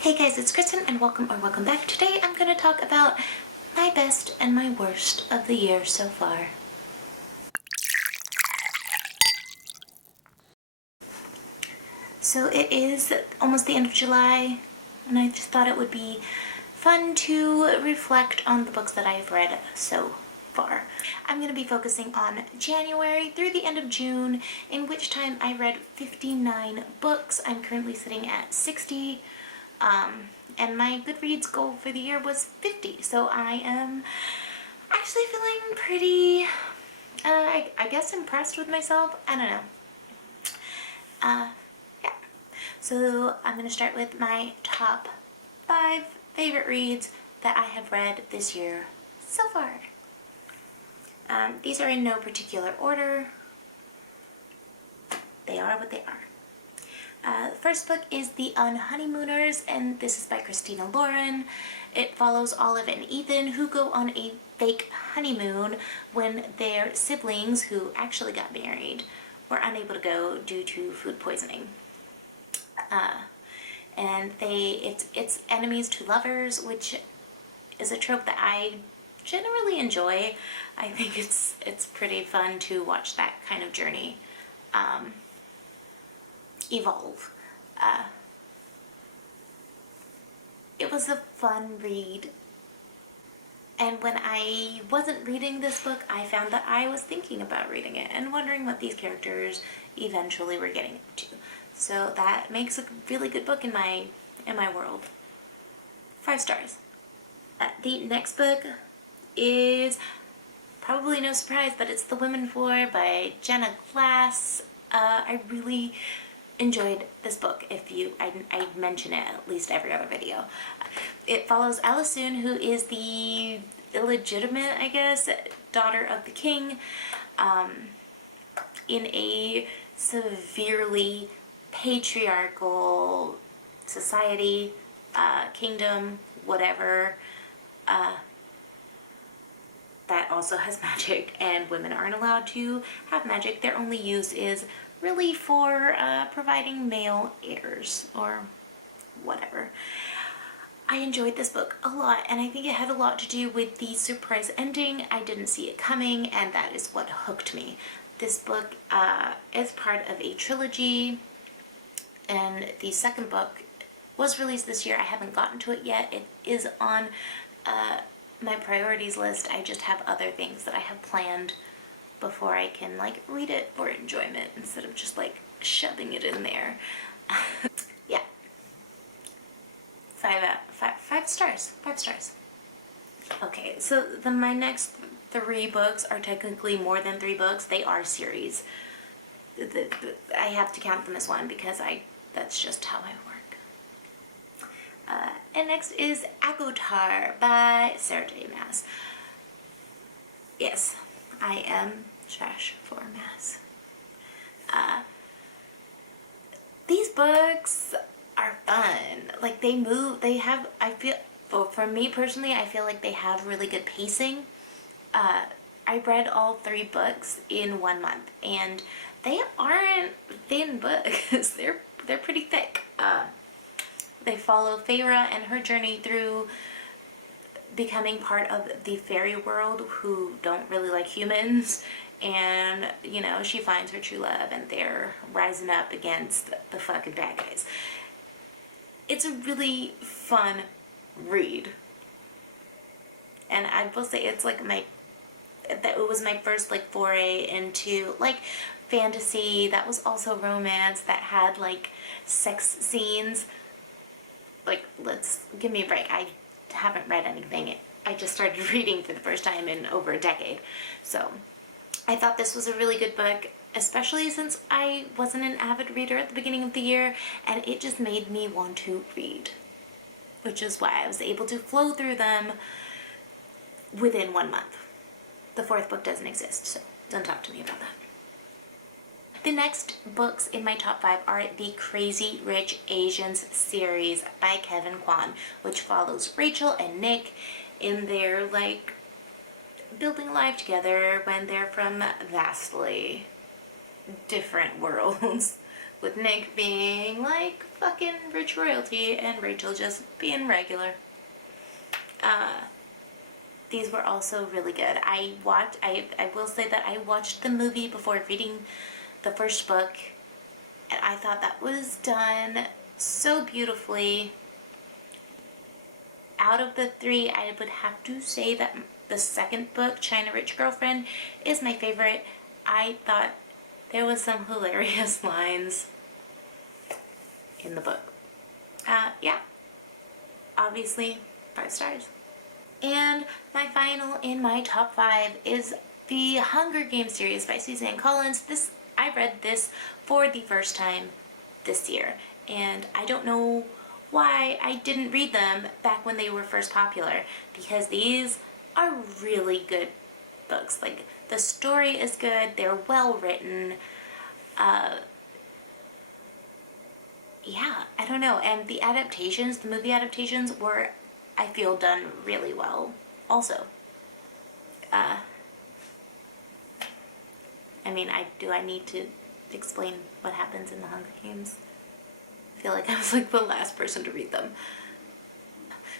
Hey guys, it's Kristen and welcome back. Today I'm going to talk about my best and my worst of the year so far. So it is almost the end of July and I just thought it would be fun to reflect on the books that I've read so far. I'm going to be focusing on January through the end of June, in which time I read 59 books. I'm currently sitting at 60. And my Goodreads goal for the year was 50, so I am actually feeling pretty, I guess impressed with myself. I don't know. Yeah. So I'm going to start with my top 5 favorite reads that I have read this year so far. These are in no particular order. They are what they are. The first book is the On Honeymooners, and this is by Christina Lauren. It follows Olive and Ethan, who go on a fake honeymoon when their siblings, who actually got married, were unable to go due to food poisoning. And it's enemies to lovers, which is a trope that I generally enjoy. I think it's pretty fun to watch that kind of journey evolve. It was a fun read, and when I wasn't reading this book, I found that I was thinking about reading it and wondering what these characters eventually were getting up to. So that makes a really good book in my world. 5 stars. The next book is probably no surprise, but it's The Women 4 by Jenna Glass. I really enjoyed this book. I mention it at least every other video. It follows Alison, who is the illegitimate, I guess, daughter of the king, in a severely patriarchal society, kingdom, whatever, that also has magic, and women aren't allowed to have magic. Their only use is really for providing male heirs or whatever. I enjoyed this book a lot, and I think it had a lot to do with the surprise ending. I didn't see it coming, and that is what hooked me. This book is part of a trilogy, and the second book was released this year. I haven't gotten to it yet. It is on my priorities list. I just have other things that I have planned before I can read it for enjoyment instead of just shoving it in there. Yeah. 5 stars. 5 stars. Okay, so my next 3 books are technically more than 3 books. They are series. I have to count them as one because that's just how I work. And next is Agotar by Sarah J. Maas. Yes, I am trash for Maas. These books are fun. I feel, well, for me personally, I feel like they have really good pacing. I read all 3 books in 1 month, and they aren't thin books. They're pretty thick. They follow Feyre and her journey through becoming part of the fairy world, who don't really like humans, and she finds her true love and they're rising up against the fucking bad guys. It's a really fun read, and I will say it was my first foray into fantasy that was also romance, that had sex scenes. Let's give me a break. I haven't read anything. I just started reading for the first time in over a decade. So I thought this was a really good book, especially since I wasn't an avid reader at the beginning of the year, and it just made me want to read, which is why I was able to flow through them within 1 month. The 4th book doesn't exist, so don't talk to me about that. The next books in my top 5 are the Crazy Rich Asians series by Kevin Kwan, which follows Rachel and Nick in their building life together when they're from vastly different worlds. with Nick being like fucking rich royalty and Rachel just being regular. These were also really good. I will say that I watched the movie before reading the first book, and I thought that was done so beautifully. Out of the three, I would have to say that the second book, China Rich Girlfriend, is my favorite. I thought there was some hilarious lines in the book. Yeah, obviously 5 stars. And my final in my top 5 is the Hunger Games series by Suzanne Collins. I read this for the first time this year, and I don't know why I didn't read them back when they were first popular, because these are really good books. Like, the story is good, they're well written. Yeah, I don't know. And the adaptations, the movie adaptations were, I feel, done really well also. I mean, do I need to explain what happens in the Hunger Games? I feel like I was like the last person to read them.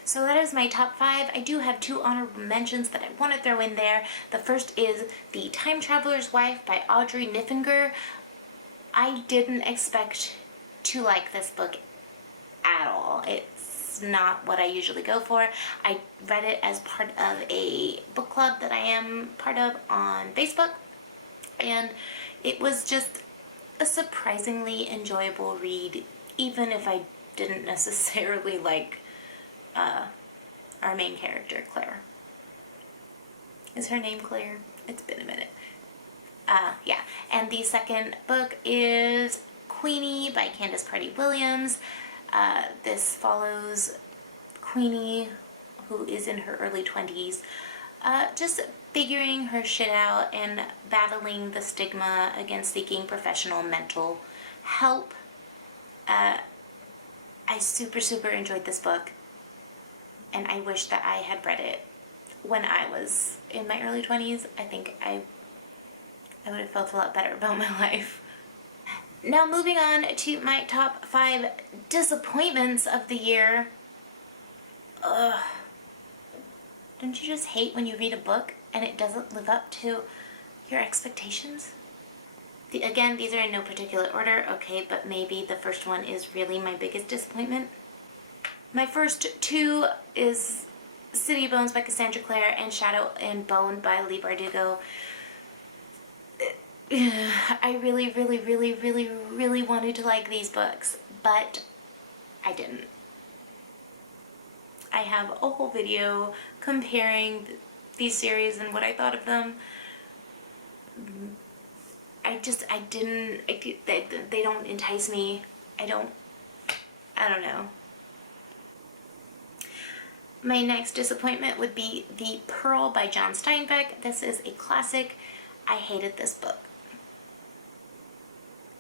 So that is my top 5. I do have 2 honorable mentions that I want to throw in there. The first is The Time Traveler's Wife by Audrey Niffinger. I didn't expect to like this book at all. It's not what I usually go for. I read it as part of a book club that I am part of on Facebook, and it was just a surprisingly enjoyable read, even if I didn't necessarily like our main character, Claire. Is her name Claire? It's been a minute. Yeah. And the second book is Queenie by Candace Carty Williams. This follows Queenie, who is in her early 20s, just figuring her shit out and battling the stigma against seeking professional mental help. I super enjoyed this book, and I wish that I had read it when I was in my early 20s. I think I would have felt a lot better about my life. Now moving on to my top 5 disappointments of the year. Ugh. Don't you just hate when you read a book and it doesn't live up to your expectations? Again, these are in no particular order, okay, but maybe the first one is really my biggest disappointment. My first 2 is City of Bones by Cassandra Clare and Shadow and Bone by Leigh Bardugo. I really wanted to like these books, but I didn't. I have a whole video comparing these series and what I thought of them. They don't entice me. I don't know. My next disappointment would be The Pearl by John Steinbeck. This is a classic. I hated this book.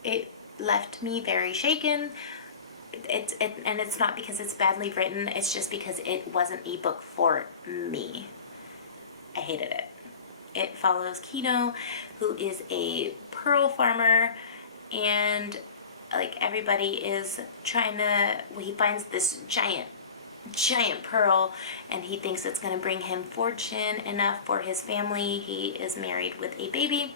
It left me very shaken. And it's not because it's badly written, it's just because it wasn't a book for me. I hated it. It follows Kino, who is a pearl farmer, and like everybody is he finds this giant pearl, and he thinks it's going to bring him fortune enough for his family. He is married with a baby.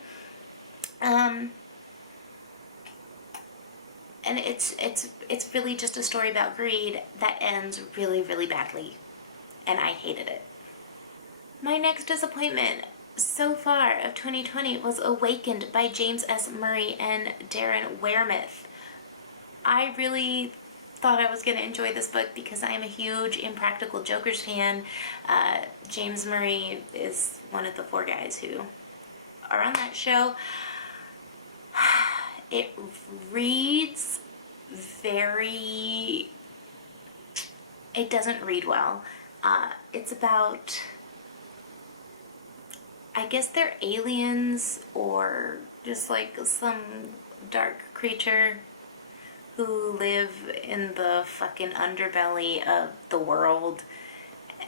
And it's really just a story about greed that ends really badly, and I hated it. My next disappointment so far of 2020 was Awakened by James S. Murray and Darren Wehrmith. I really thought I was going to enjoy this book because I am a huge Impractical Jokers fan. James Murray is one of the 4 guys who are on that show. It reads it doesn't read well. It's about, I guess they're aliens or just like some dark creature who live in the fucking underbelly of the world.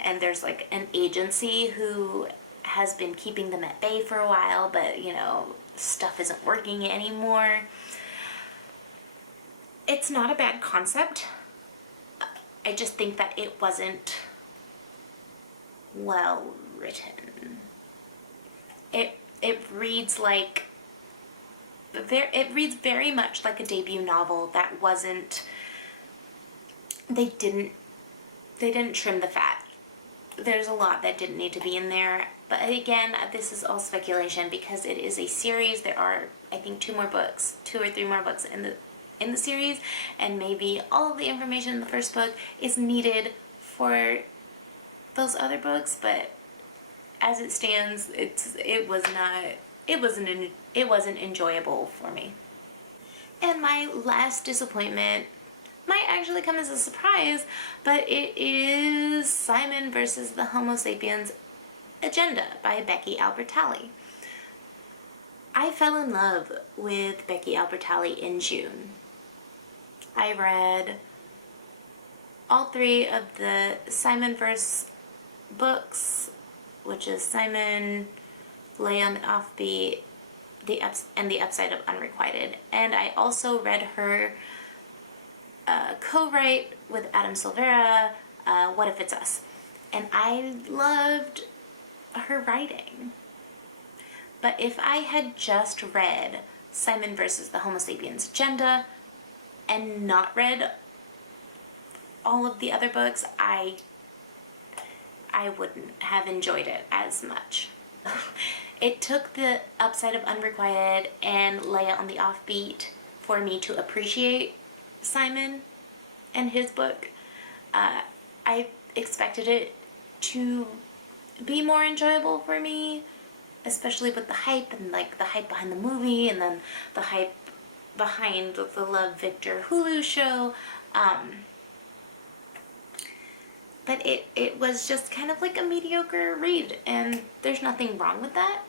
And there's like an agency who has been keeping them at bay for a while, but stuff isn't working anymore. It's not a bad concept. I just think that it wasn't well written. It reads like it reads very much like a debut novel that wasn't. They didn't trim the fat. There's a lot that didn't need to be in there, but again, this is all speculation because it is a series. There are, I think, 2 or 3 more books in the series, and maybe all of the information in the first book is needed for those other books, but as it stands, it wasn't enjoyable for me. And my last disappointment might actually come as a surprise, but it is Simon versus the Homo Sapiens Agenda by Becky Albertalli. I fell in love with Becky Albertalli in June. I read all 3 of the Simon verse books, which is Simon, Lay on the Offbeat, and the Upside of Unrequited. And I also read her co-write with Adam Silvera, What If It's Us? And I loved her writing. But if I had just read Simon versus the Homo Sapiens Agenda and not read all of the other books, I wouldn't have enjoyed it as much. It took the Upside of Unrequited and Leia on the Offbeat for me to appreciate Simon and his book. I expected it to be more enjoyable for me, especially with the hype and like the hype behind the movie and then the hype behind the Love Victor Hulu show. But it was just kind of like a mediocre read, and there's nothing wrong with that.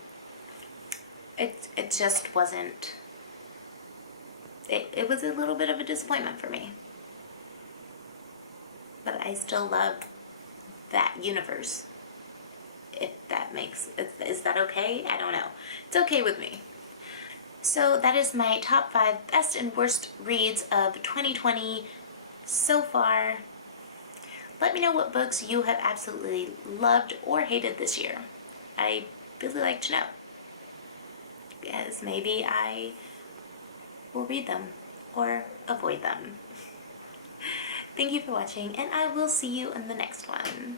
It just wasn't. It was a little bit of a disappointment for me. But I still love that universe. If that makes, is that okay? I don't know. It's okay with me. So that is my top 5 best and worst reads of 2020 so far. Let me know what books you have absolutely loved or hated this year. I really like to know, because maybe I will read them or avoid them. Thank you for watching, and I will see you in the next one.